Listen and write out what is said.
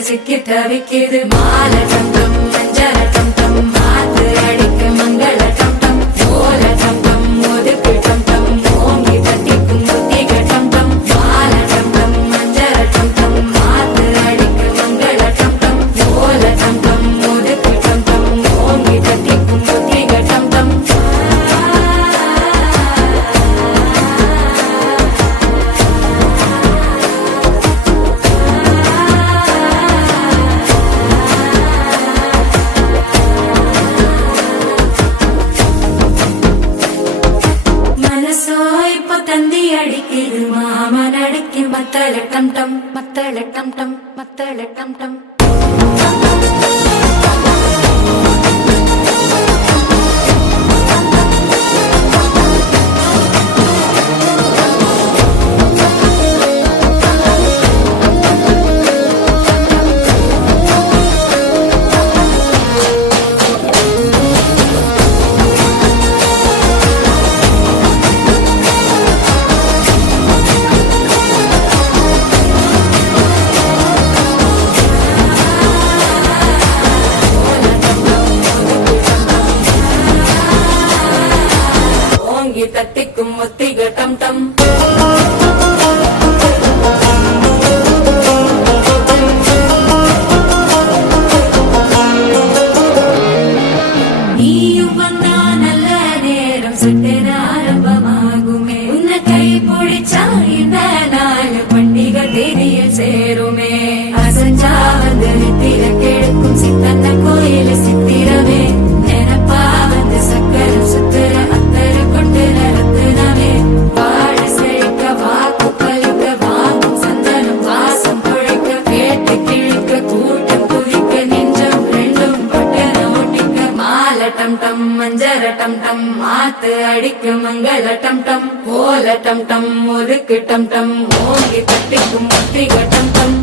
சிக்கி தவிக்குது மால டம் டம் மஞ்சள டம் டம் மாத்து அடிக்க மங்கள டம் டம் ஓல டம் டம் ஒதுக்கு டம் டம் ஓங்கி தட்டிக்கும் புத்திக டம் டம் மால டம் டம் மஞ்சள டம் டம் மாத்து அடிக்க மங்கள டம் டம் ஓல டம் டம் ஒதுக்கு டம் டம் ஓங்கி தட்டிக்கும் புத்திக டம் டம் தந்தி அடிக்குது மாமன் அடிக்கு மத்தள டம் டம் மத்தள டம் டம் மத்தள டம் டம் தட்டிக்கும் ஒத்திக டம் டம் நீயும் வந்தா நல்ல நேரம் சட்டென ஆரம்பமாகுமே உன்னை கை பிடிச்சா இந்த நாள் பண்டிகை தேதியில் சேருமே அசஞ்சா வந்து நித்திர கெடுக்கும் சித்தன்ன கோயில சித்திரமே நினப்பா வந்து சக்கர சுத்திர டம் டம் மஞ்சர டம் டம் மாத்து அடிக்க மங்கள டம் டம் ஓல டம் டம் ஒதுக்கு டம் டம் ஓங்கி தட்டிக்கும் முத்திக டம் டம்